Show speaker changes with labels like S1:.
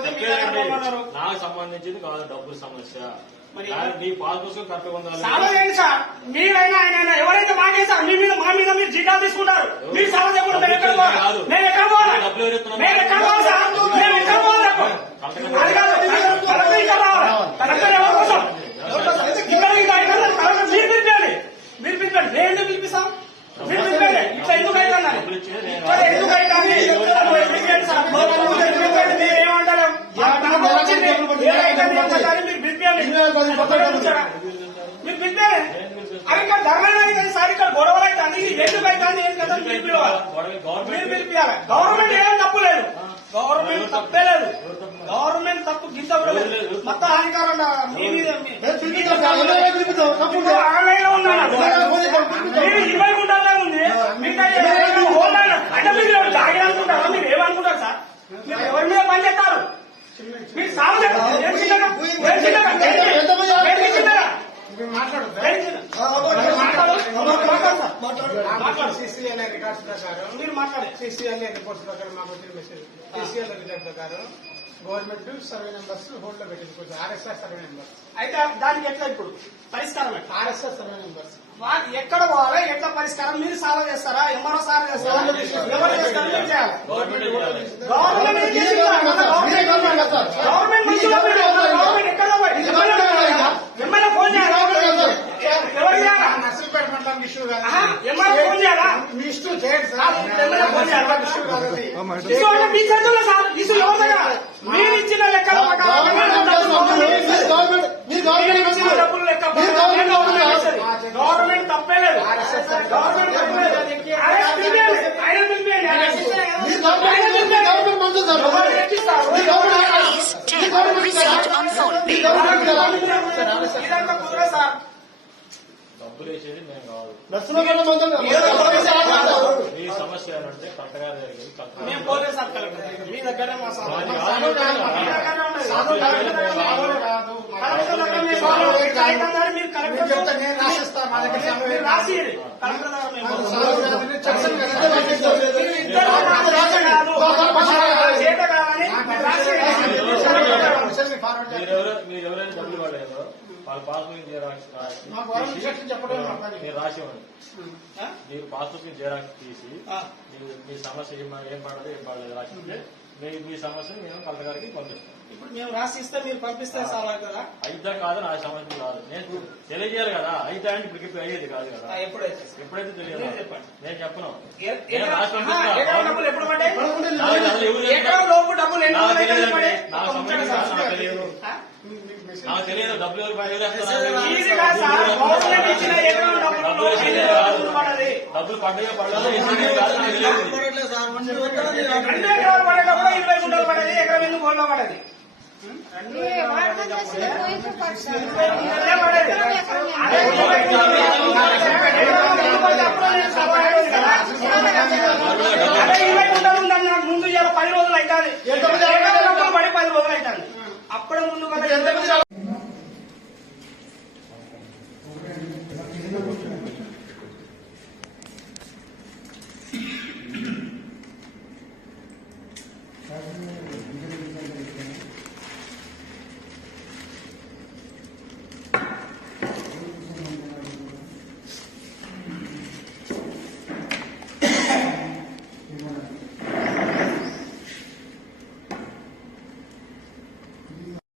S1: నాకు సంబంధించింది కాదు డబ్బు సమస్య
S2: మరి-
S1: పాస్ పుస్తకం కరెక్ట్ ఉండాలి
S2: సార్ మీరైనా ఆయన ఎవరైతే మాకేసారు మీ మీద మా మీద మీరు జిడ్డా తీసుకుంటారు మీ సాలో చెప్పండి మేము ఎక్కడ పోవాలి
S1: కాదు.
S2: ఎక్కడ పోవాలి
S1: డబ్బులు
S2: ఎక్కడ పోవాలి సార్ మేము ఎక్కడ పోవాలి చెప్పండి. అది కాదు కలెక్టర్ ఇక్కడ రావాలి కలెక్టర్ ఎవరి కోసం ఇక్కడ ఇంకా ఇక్కడ కలెక్టర్ మీరు పిలిపండి మీరు పిలిపండి నేను ఎందుకు పిలిపిస్తాం మీరు పిలిపండి ఇట్లా ఎందుకు అవుతుందని
S1: డబ్బులు ఇచ్చేది నేను
S2: ఇట్లా ఎందుకు అవుతుంది పిలిపండి సార్ మీరు పిలిపండి మీరు ఏమంటారు నాకు వచ్చింది ఏదైతుంది ఏమంటారు మీరు పిలిపండి ఇక్కడ ధర్మం సార్ ఇక్కడ గొడవలు అవుతుంది ఎందుకు అవుతుంది ఏం కదా మీరు పిలిపియాలి గవర్నమెంట్ ఏం తప్పు లేదు. గవర్నమెంట్ తప్పే లేదు గవర్నమెంట్ తప్పు గింత మొత్తం హానికారం మీద ఆన్లైన్లో ఉన్నాను ఇరవై గుంటలే ఉంది మీకు అంటే మీరు జాగిర్ అనుకుంటారా మీరు ఏమనుకుంటారు సార్ మీరు ఎవరి మీద పని చేస్తారు మీరు సాగు చేస్తారు ఏం చిన్నగా ఏం చిన్నగా ఏం చిన్నగా
S3: రికార్డ్స్ ప్రకారం
S2: మీరు మాట్లాడే
S3: రిపోర్ట్స్ ప్రకారం మాకు వచ్చిన మెసేజ్. సిసిఎల్ రికార్డ్ ప్రకారం గవర్నమెంట్ సర్వే నెంబర్స్ హోల్డ్లో పెట్టింది కొంచెం. RSR survey numbers.
S2: అయితే దానికి ఎట్లా ఇప్పుడు? పరిష్కారం
S3: ఆర్ఎస్ఆర్ సర్వే నెంబర్స్.
S2: ఎక్కడ పోవాలి? ఎట్లా పరిష్కారం? మీరు సాల్వ్ చేస్తారా? ఎంఆర్ఓ సాల్వ్ చేస్తారా? ఎవరు చేస్తారో? మీరు చేయాలి. గవర్నమెంట్ ఏం చేసిందా? మన గవర్నమెంట్ గవర్నమెంట్ మంచిగా ఉంది. మన గవర్నమెంట్ ఎక్కడ పోయి? ఎమ్మెల్యే ఎమ్మెల్యే ఫోన్ చేయాలా ఎవరు చేయాలా
S3: నర్సీపేట మండలం ఇష్యూ కాదు
S2: ఆహా, ఎమ్మెల్యే ఫోన్ చేయాలా
S3: మీ ఇష్యూ చేయండి
S2: ఆ,
S3: సార్
S2: ఎమ్మెల్యే ఫోన్ చేయాలా
S3: ఇష్యూ కాదు అది.
S2: ఇసు అంటే మీ చేతుల్లో సార్ ఇసు ఎవరి దగ్గర మీరు ఇచ్చిన లెక్కల ప్రకారం గవర్నమెంట్ తప్పే లేదు గవర్నమెంట్ తప్పే లేదు ఆయన పిలిపేయండి. ఆయన పిలిపేయండి. ఆయన పిలిపేయండి. ఆయన పిలిపేయండి. ఎవరు ఎక్కిస్తారు?
S4: Please check receipt on phone pay.
S2: ఇదంతా కుదరదు సార్
S1: డబ్బులు వేసేది నేను కాదు. మీ సమస్య ఏంటంటే కరెక్ట్గా జరిగింది
S2: మేము పోలేదు సార్. కలెక్టర్ మీ దగ్గరే మా మేము రాసి
S3: ఫార్వర్డ్
S1: మీరు
S3: చేయండి.
S1: ఎవరు మీరు ఎవరైనా డబ్బులు ఇవ్వలేదో వాళ్ళ పాస్ బుక్ జిరాక్స్
S3: మాకు గవర్నమెంట్ సెక్షన్ చెప్పడం మా పని.
S1: మీరు రాసి ఇవ్వండి? మీరు పాస్ బుక్ జిరాక్స్ తీసి. మీ- సమస్య ఏం పడదు ఏం పడలేదు రాసి ఇస్తే మీ సమస్యను మేము కలెక్టర్ గారికి పంపిస్తాం.
S2: ఇప్పుడు మేము రాసి ఇస్తే మీరు పంపిస్తే సాల్వ్ అవుతుందా
S1: అయితే కాదు నా సమస్య కాదు. నేను తెలియజేయాలి కదా. అయితే అంటే ఇప్పుడు అయ్యేది కాదు కదా.
S2: ఎప్పుడైతే.
S1: ఎప్పుడైతే తెలియదు. నేను చెప్పను.
S2: డబ్బులు ఎప్పుడు డబ్బులు పడ్డాయో
S1: పడలేదో
S2: ఎకరం ఎందుకు గోల్లో పడేది ముందు పది రోజులు అవుతుంది పడి పది రోజులు అవుతుంది అప్పుడే ముందు